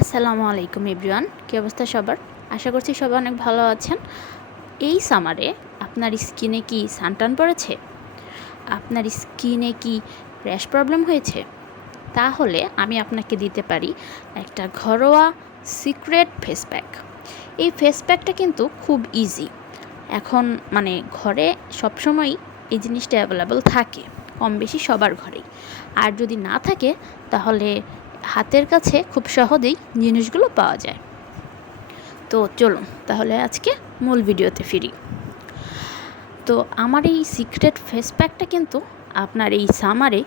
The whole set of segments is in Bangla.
আসসালামু আলাইকুম এভরিওয়ান, কী অবস্থা সবার? আশা করছি সবাই অনেক ভালো আছেন। এই সামারে আপনার স্কিনে কি সানটান পড়েছে? আপনার স্কিনে কি র্যাশ প্রবলেম হয়েছে? তাহলে আমি আপনাকে দিতে পারি একটা ঘরোয়া সিক্রেট ফেস প্যাক। এই ফেস প্যাকটা কিন্তু খুব ইজি। এখন ঘরে সবসময়ই এই জিনিসটা অ্যাভেলেবল থাকে, কম বেশি সবার ঘরেই। আর যদি না থাকে তাহলে হাতের কাছে খুব সহজেই জিনিসগুলো পাওয়া যায়। তো চলুন তাহলে আজকে মূল ভিডিওতে ফিরি। তো আমার এই সিক্রেট ফেস প্যাকটা কিন্তু আপনার এই সামারে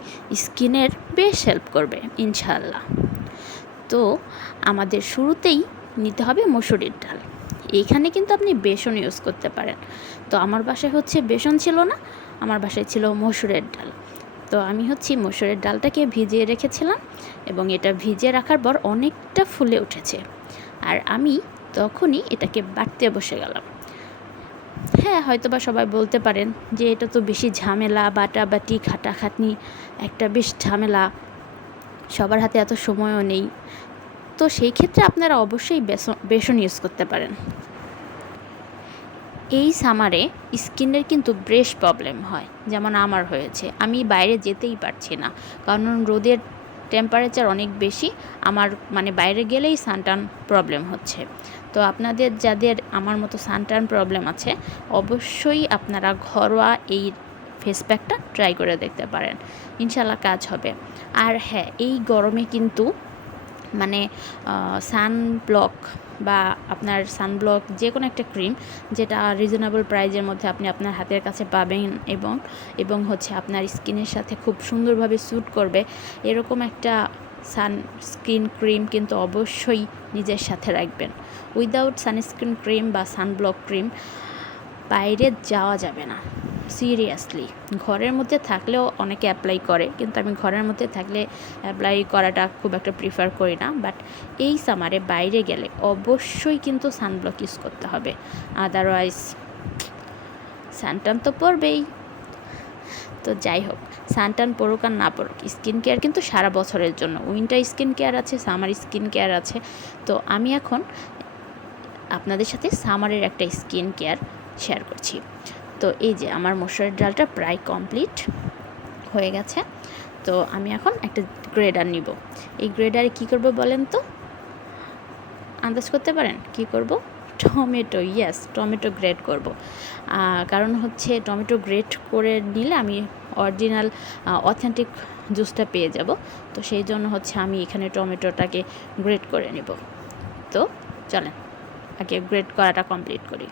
স্কিনের বেশ হেল্প করবে ইনশাআল্লাহ। তো আমাদের শুরুতেই নিতে হবে মসুরির ডাল। এইখানে কিন্তু আপনি বেসন ইউজ করতে পারেন। তো আমার বাসায় বেসন ছিল না, আমার বাসায় ছিল মসুরের ডাল। তো আমি মসুরের ডালটাকে ভিজিয়ে রেখেছিলাম এবং এটা ভিজিয়ে রাখার পর অনেকটা ফুলে উঠেছে। আর আমি তখনই এটাকে বাটতে বসে গেলাম। হ্যাঁ, হয়তোবা সবাই বলতে পারেন যে এটা তো বেশি ঝামেলা, বাটাবাটি খাটাখাটনি একটা বেশ ঝামেলা, সবার হাতে এত সময়ও নেই। তো সেই ক্ষেত্রে আপনারা অবশ্যই বেসন ইউজ করতে পারেন। এই সামারে স্কিনের কিন্তু বেশ প্রবলেম হয়, যেমন আমার হয়েছে। আমি বাইরে যেতেই পারছি না, কারণ রোদের টেম্পারেচার অনেক বেশি। আমার বাইরে গেলেই সানটান প্রবলেম হচ্ছে। তো আপনাদের যাদের আমার মতো সানটান প্রবলেম আছে, অবশ্যই আপনারা ঘরোয়া এই ফেস প্যাকটা ট্রাই করে দেখতে পারেন, ইনশাল্লাহ কাজ হবে। আর হ্যাঁ, এই গরমে কিন্তু সানব্লক বা আপনার সানব্লক যে কোনো একটা ক্রিম যেটা রিজনেবল প্রাইজের মধ্যে আপনি আপনার হাতের কাছে পাবেন এবং আপনার স্কিনের সাথে খুব সুন্দরভাবে স্যুট করবে, এরকম একটা সানস্ক্রিন ক্রিম কিন্তু অবশ্যই নিজের সাথে রাখবেন। উইদাউট সানস্ক্রিন ক্রিম বা সানব্লক ক্রিম বাইরে যাওয়া যাবে না, সিরিয়াসলি। ঘরের মধ্যে থাকলেও অনেকে অ্যাপ্লাই করে, কিন্তু আমি ঘরের মধ্যে থাকলে অ্যাপ্লাই করাটা খুব একটা প্রিফার করি না। বাট এই সামারে বাইরে গেলে অবশ্যই কিন্তু সানব্লক ইউজ করতে হবে, আদারওয়াইজ সানটান তো পড়বেই। তো যাই হোক, সানটান পড়ুক আর না পড়ুক, স্কিন কেয়ার কিন্তু সারা বছরের জন্য। উইন্টার স্কিন কেয়ার আছে, সামার স্কিন কেয়ার আছে। তো আমি এখন আপনাদের সাথে সামারের একটা স্কিন কেয়ার শেয়ার করছি। তো এই যে আমার মসুরের ডালটা প্রায় কমপ্লিট হয়ে গেছে। তো আমি এখন একটা গ্রেডার নিব। এই গ্রেডারে কী করব বলেন তো? আন্দাজ করতে পারেন কি করব? টমেটো, ইয়েস, টমেটো গ্রেড করব। কারণ টমেটো গ্রেড করে নিলে আমি অরিজিনাল অথেন্টিক জুসটা পেয়ে যাব। তো সেই জন্য আমি এখানে টমেটোটাকে গ্রেড করে নেব। তো চলেন আগে গ্রেড করাটা কমপ্লিট করি।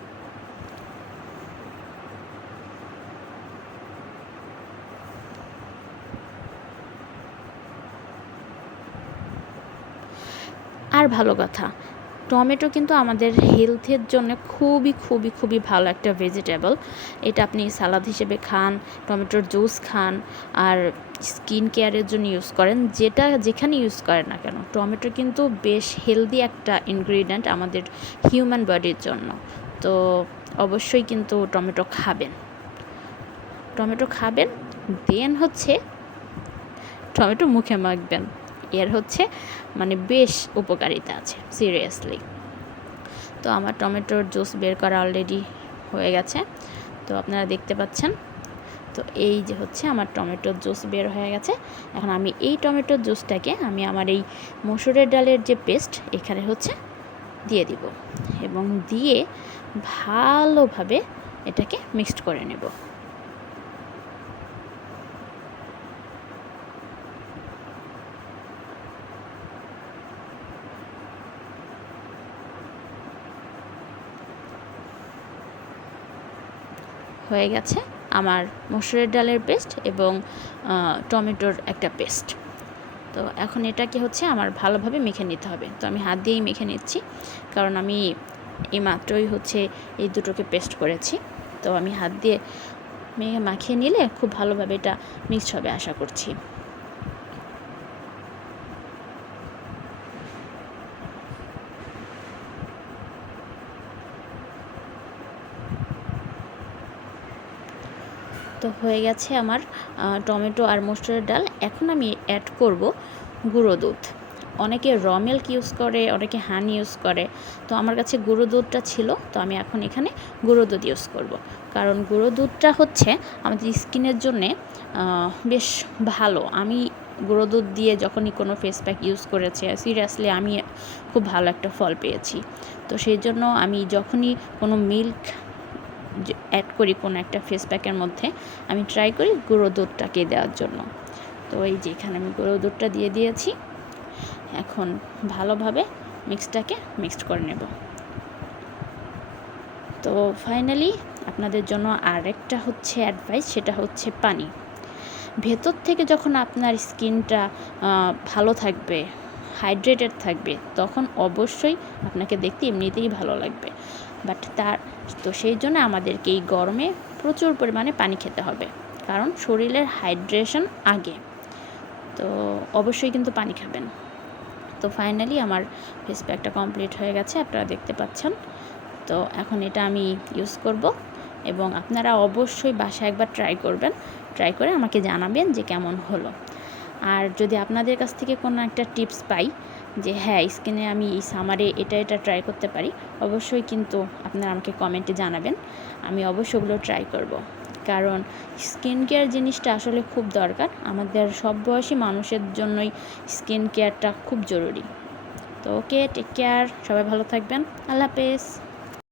আর ভালো কথা, টমেটো কিন্তু আমাদের হেলথের জন্য খুবই খুবই খুবই ভালো একটা ভেজিটেবল। এটা আপনি সালাদ হিসেবে খান, টমেটোর জুস খান, আর স্কিন কেয়ারের জন্য ইউজ করেন, যেখানে ইউজ করেন না কেন, টমেটো কিন্তু বেশ হেলদি একটা ইনগ্রিডিয়েন্ট আমাদের হিউম্যান বডির জন্য। তো অবশ্যই কিন্তু টমেটো খাবেন। দেন টমেটো মুখে মাখবেন, এর বেশ উপকারিতা আছে, সিরিয়াসলি। তো আমার টমেটোর জুস বের করা অলরেডি হয়ে গেছে, তো আপনারা দেখতে পাচ্ছেন। তো এই যে আমার টমেটোর জুস বের হয়ে গেছে। এখন আমি এই টমেটোর জুসটাকে আমি আমার এই মসুরের ডালের যে পেস্ট এখানে দিয়ে দিব এবং দিয়ে ভালোভাবে এটাকে মিক্সড করে নেব। হয়ে গেছে আমার মসুরের ডালের পেস্ট এবং টমেটোর একটা পেস্ট। তো এখন এটাকে আমার ভালোভাবে মেখে নিতে হবে। তো আমি হাত দিয়েই মেখে নিচ্ছি, কারণ আমি এই মাত্রই এই দুটোকে পেস্ট করেছি। তো আমি হাত দিয়ে মাখিয়ে নিলে খুব ভালোভাবে এটা মিক্সড হবে আশা করছি। তো হয়ে গেছে আমার টমেটো আর মসুরের ডাল। এখন আমি অ্যাড করব গুঁড়ো দুধ। অনেকে র মিল্ক ইউজ করে, অনেকে হানি ইউজ করে। তো আমার কাছে গুঁড়ো দুধটা ছিল, তো আমি এখন এখানে গুঁড়ো দুধ ইউজ করব। কারণ গুঁড়ো দুধটা হচ্ছে আমাদের স্কিনের জন্যে বেশ ভালো। আমি গুঁড়ো দুধ দিয়ে যখনই কোনো ফেস প্যাক ইউজ করেছি, সিরিয়াসলি আমি খুব ভালো একটা ফল পেয়েছি। তো সেই জন্য আমি যখনই কোনো মিল্ক অ্যাড করি কোনো একটা ফেস প্যাকের মধ্যে, আমি ট্রাই করি গুঁড়ো দুধটাকে দেওয়ার জন্য। তো এই যে এখানে আমি গুঁড়ো দুধটা দিয়ে দিয়েছি। এখন ভালোভাবে মিক্সটাকে মিক্সড করে নেব। তো ফাইনালি আপনাদের জন্য আরেকটা হচ্ছে অ্যাডভাইস, সেটা হচ্ছে পানি। ভেতর থেকে যখন আপনার স্কিনটা ভালো থাকবে, হাইড্রেটেড থাকবে, তখন অবশ্যই আপনাকে দেখতে এমনিতেই ভালো লাগবে। বাট তো সেই জন্য আমাদেরকে এই গরমে প্রচুর পরিমাণে পানি খেতে হবে, কারণ শরীরের হাইড্রেশন আগে। তো অবশ্যই কিন্তু পানি খাবেন। তো ফাইনালি আমার ফেস প্যাকটা কমপ্লিট হয়ে গেছে, আপনারা দেখতে পাচ্ছেন। তো এখন এটা আমি ইউজ করব, এবং আপনারা অবশ্যই বাসায় একবার ট্রাই করবেন। ট্রাই করে আমাকে জানাবেন যে কেমন হলো। আর যদি আপনাদের কাছ থেকে কোনো একটা টিপস পাই যে হ্যাঁ, স্কিনে আমি এই সামারে এটা ট্রাই করতে পারি, অবশ্যই কিন্তু আপনারা আমাকে কমেন্টে জানাবেন। আমি অবশ্যই ওগুলো ট্রাই করব। কারণ স্কিন কেয়ার জিনিসটা আসলে খুব দরকার। আমাদের সব বয়সী মানুষের জন্যই স্কিন কেয়ারটা খুব জরুরি। তো ওকে, টেক কেয়ার, সবাই ভালো থাকবেন। আল্লাহ হাফেজ।